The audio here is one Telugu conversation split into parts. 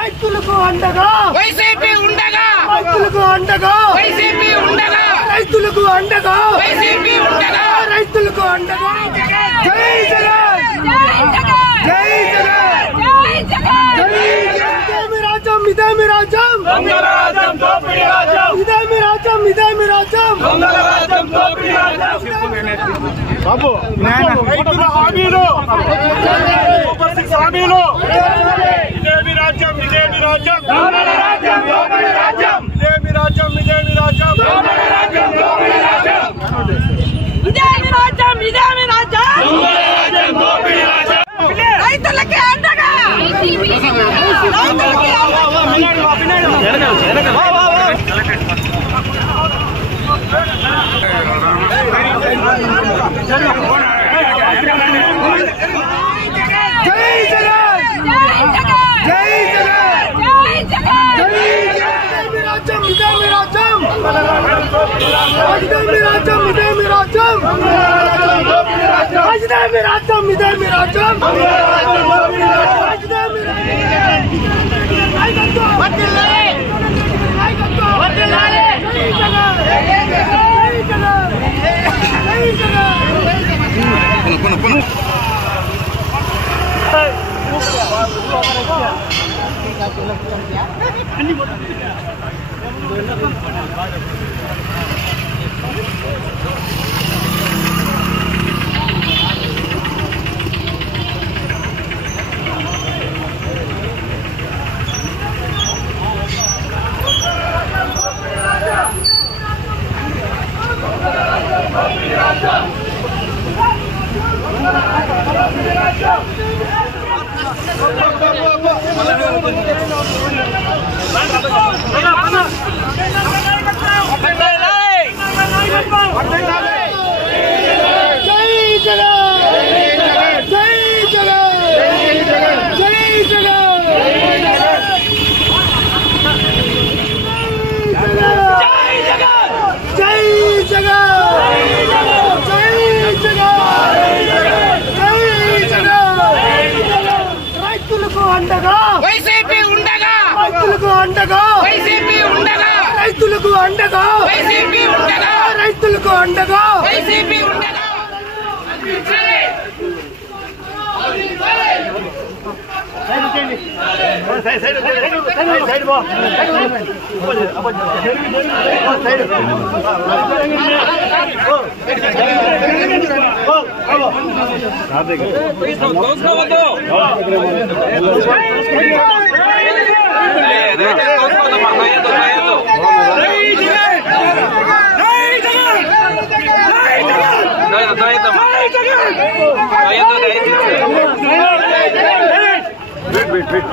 రైతులకు అండగా వైసీపీ ఉండగా, రైతులకు అండగా వైసీపీ ఉండగా, రైతులకు అండగా వైసీపీ ఉండగా, రైతులకు అండగా జై జగన్ జై జగన్ ఇదే మీ రాజ్యం ఇదే మీ రాజ్యం ఇదే మీ రాజ్యం ఇదే మీ రాజ్యం బాబు రైతుల హామీలు హామీలు ఇదే మీ రాజ్యం ఇదే మీ రాజ్యం ఇదే మీ రాజ్యం ఇదే మీ రాజ్యం ఇదే మీ రాజ్యం ఇదే మీ రాజ్యం రైతులకి అండగా జై జగన్ జై జగన్ ఇదే మీ రాజ్యం ఇదే మీ రాజ్యం ఇదే మీ రాజ్యం ఇదే మీ రాజ్యం ఇదే మీ రాజ్యం ఇదే మీ రాజ్యం వైసీపీ ఉండగా, రైతులకు అండగా వైసీపీ ఉండగా, రైతులకు అండగా వైసీపీ ఉండగా, రైతులకు అండగా వైసీపీ ఉండగా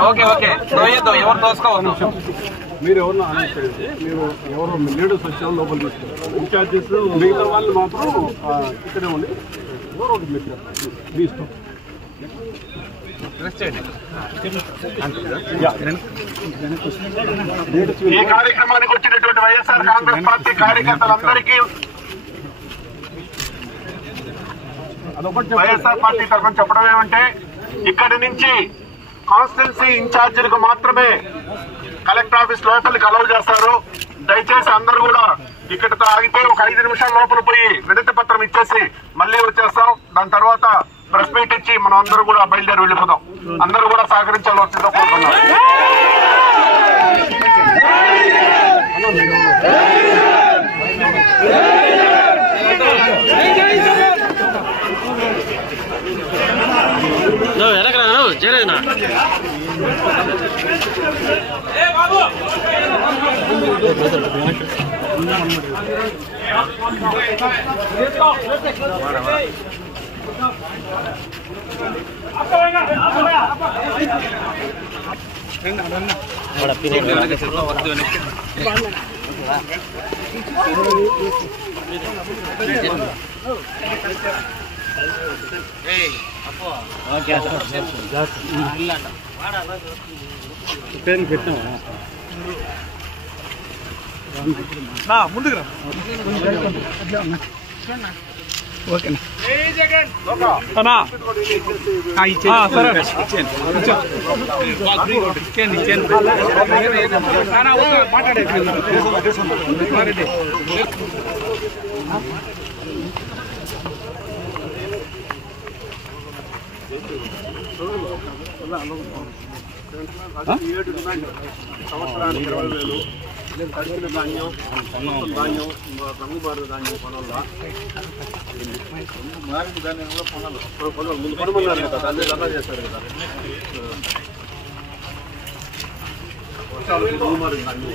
ఓకే ఓకే ఎవరు తోసుకోవద్దు. మీరు ఎవరిని ఆలోచించండి, మీరు ఎవరు లీడర్స్ వచ్చారో లోపల తీసుకెళ్ళారు, ఇన్ఛార్జెస్ మిగతా వాళ్ళు మాత్రం ఇక్కడే ఉండి ఎవరు మీ ఇష్టం. ఈ కార్యక్రమానికి వచ్చినటువంటి వైఎస్ఆర్ కాంగ్రెస్ పార్టీ కార్యకర్తలందరికీ వైఎస్ఆర్ పార్టీ తరఫున చెప్పడం ఏమంటే, ఇక్కడి నుంచి కాన్స్టిట్యున్సీ ఇన్ఛార్జీలకు మాత్రమే కలెక్టర్ ఆఫీస్ లోపలికి అలౌ చేస్తారు. దయచేసి అందరూ కూడా ఇక్కడితో ఆగితే ఒక 5 నిమిషాల లోపల పోయి వినతి పత్రం ఇచ్చేసి మళ్ళీ వచ్చేస్తాం. దాని తర్వాత ప్రెస్ మీట్ ఇచ్చి మనం అందరూ కూడా బయలుదేరి వెళ్ళిపోదాం. అందరూ కూడా సహకరించాల్సిందిగా కోరుతున్నాం. ముందుకు రా. ఓకేనా అన్నా సరే సంవత్సరానికి 20,000 తడిసిన ధాన్యం ధాన్యం రంగుమారిన ధాన్యం కొనాలా మారిన ధాన్యం కూడా కొనాలి ముందు కొనమన్నారు కదా దాన్ని ఎలా చేస్తారు కదా వర్షాలు రంగుమారిన ధాన్యం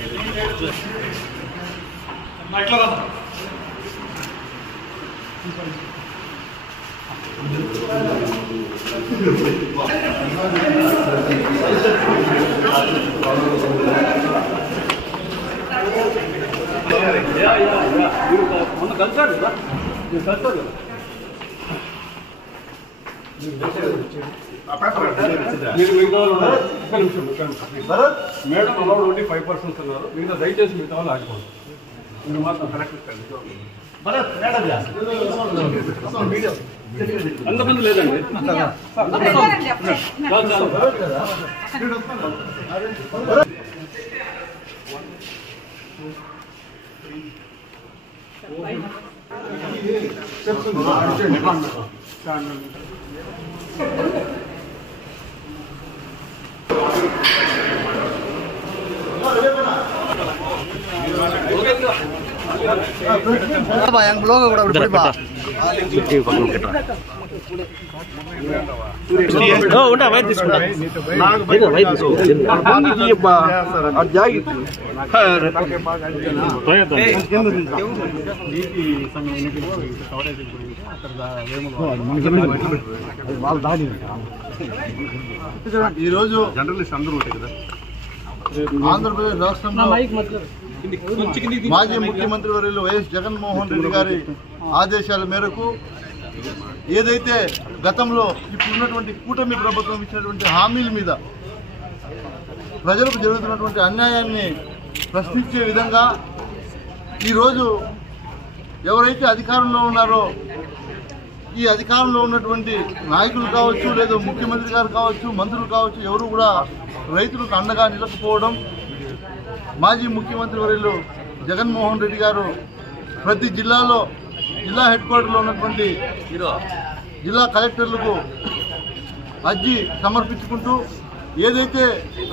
మొన్న కలిసారు కదా మీరు కలిసారు కదా మీరు మిగతా వాళ్ళు ఉన్నారు మేడం అలౌడ్ ఓన్లీ 5% ఉన్నారు మిగతా దయచేసి మిగతా వాళ్ళు ఆగిపోండి మీరు మాత్రం కరెక్ట్ అంతమంది లేదండి ఉంటా వైద్య తీసుకుంటా ఈరోజు జర్నలిస్ట్ అందరూ ఉంటాయి కదా ఆంధ్రప్రదేశ్ రాష్ట్రంలో మాజీ ముఖ్యమంత్రి వర్యులు వైఎస్ జగన్మోహన్ రెడ్డి గారి ఆదేశాల మేరకు ఏదైతే గతంలో ఇప్పుడున్నటువంటి కూటమి ప్రభుత్వం ఇచ్చినటువంటి హామీల మీద ప్రజలకు జరుగుతున్నటువంటి అన్యాయాన్ని ప్రశ్నించే విధంగా ఈరోజు ఎవరైతే అధికారంలో ఉన్నారో ఈ అధికారంలో ఉన్నటువంటి నాయకులు కావచ్చు లేదా ముఖ్యమంత్రి గారు కావచ్చు మంత్రులు కావచ్చు ఎవరు కూడా రైతులకు అండగా నిలకపోవడం మాజీ ముఖ్యమంత్రి వర్యులు జగన్మోహన్ రెడ్డి గారు ప్రతి జిల్లాలో జిల్లా హెడ్ క్వార్టర్లో ఉన్నటువంటి జిల్లా కలెక్టర్లకు అర్జీ సమర్పించుకుంటూ ఏదైతే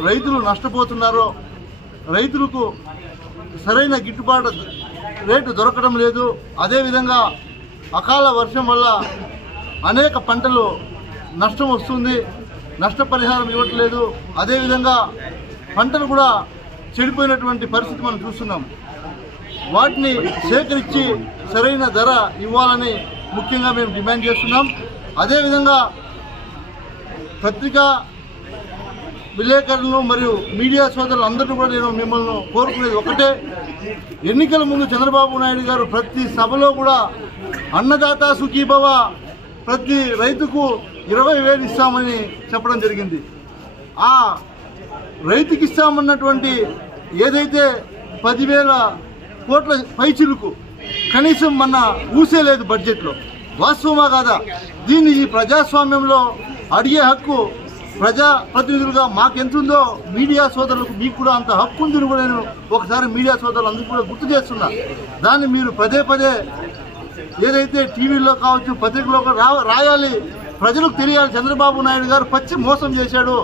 రైతులు నష్టపోతున్నారో రైతులకు సరైన గిట్టుబాటు రేటు దొరకడం లేదు అదేవిధంగా అకాల వర్షం వల్ల అనేక పంటలు నష్టం వస్తుంది నష్టపరిహారం ఇవ్వట్లేదు అదేవిధంగా పంటలు కూడా చెడిపోయినటువంటి పరిస్థితి మనం చూస్తున్నాం వాటిని సేకరించి సరైన ధర ఇవ్వాలని ముఖ్యంగా మేము డిమాండ్ చేస్తున్నాం అదేవిధంగా పత్రికా విలేకరులను మరియు మీడియా సోదరులు అందరూ కూడా నేను మిమ్మల్ని కోరుకునేది ఒకటే ఎన్నికల ముందు చంద్రబాబు నాయుడు గారు ప్రతి సభలో కూడా అన్నదాత సుఖీభవ ప్రతి రైతుకు 20,000 ఇస్తామని చెప్పడం జరిగింది ఆ రైతుకి ఇస్తామన్నటువంటి ఏదైతే 10,000 కోట్ల పైచిలుకు కనీసం మన ఊసే లేదు బడ్జెట్లో వాస్తవమా కాదా దీన్ని ఈ ప్రజాస్వామ్యంలో అడిగే హక్కు ప్రజాప్రతినిధులుగా మాకెంతుందో మీడియా సోదరులకు మీకు కూడా అంత హక్కు ఉందని కూడా నేను ఒకసారి మీడియా సోదరులు అందరికీ కూడా గుర్తు చేస్తున్నా దాన్ని మీరు పదే పదే ఏదైతే టీవీలో కావచ్చు పత్రికలో రాయాలి ప్రజలకు తెలియాలి చంద్రబాబు నాయుడు గారు పచ్చి మోసం చేశాడు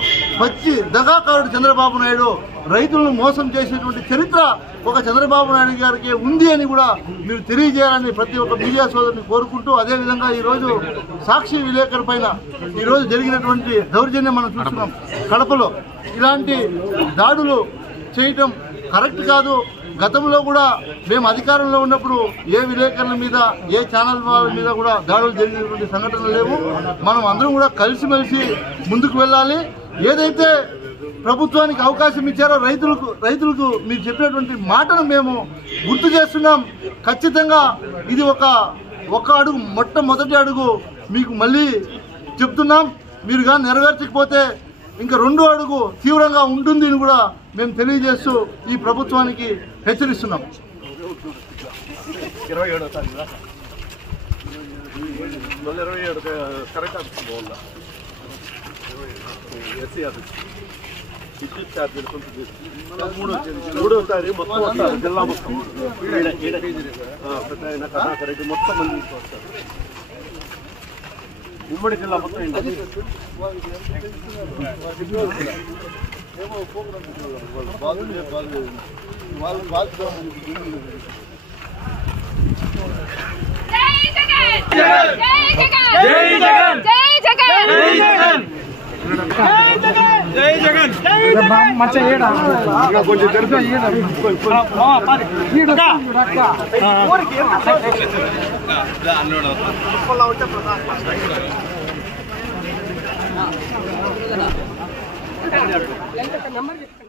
పచ్చి దగాకారుడు చంద్రబాబు నాయుడు రైతులను మోసం చేసేటువంటి చరిత్ర ఒక చంద్రబాబు నాయుడు గారికి ఉంది అని కూడా మీరు తెలియజేయాలని ప్రతి ఒక్క మీడియా సోదరుని కోరుకుంటూ అదేవిధంగా ఈరోజు సాక్షి విలేకరు పైన ఈరోజు జరిగినటువంటి దౌర్జన్యం మనం చూస్తున్నాం కడపలో ఇలాంటి దాడులు చేయటం కరెక్ట్ కాదు గతంలో కూడా మేము అధికారంలో ఉన్నప్పుడు ఏ విలేకరుల మీద ఏ ఛానల్ వాళ్ళ మీద కూడా దాడులు జరిగినటువంటి సంఘటనలు లేవు మనం అందరం కూడా కలిసిమెలిసి ముందుకు వెళ్ళాలి ఏదైతే ప్రభుత్వానికి అవకాశం ఇచ్చారో రైతులకు మీరు చెప్పినటువంటి మాటను మేము గుర్తు చేస్తున్నాం ఖచ్చితంగా ఇది ఒక అడుగు మొట్టమొదటి అడుగు మీకు మళ్ళీ చెప్తున్నాం మీరు కానీ నెరవేర్చకపోతే ఇంకా 2వ అడుగు తీవ్రంగా ఉంటుంది అని కూడా మేము తెలియజేస్తూ ఈ ప్రభుత్వానికి హెచ్చరిస్తున్నాం 27 కరెక్ట్ ఆఫీస్ బాగుందా ఎస్సీ ఆఫీస్ విద్యుత్ ఛార్జీలు కొంత మూడోసారి మొత్తం వస్తారు జిల్లా మొత్తం పెద్ద ఆయన కథాకర్ రెడ్డి మొత్తం మంది తీసుకొస్తారు ఉమ్మడి జిల్లా మొత్తం కొంచెం నెంబర్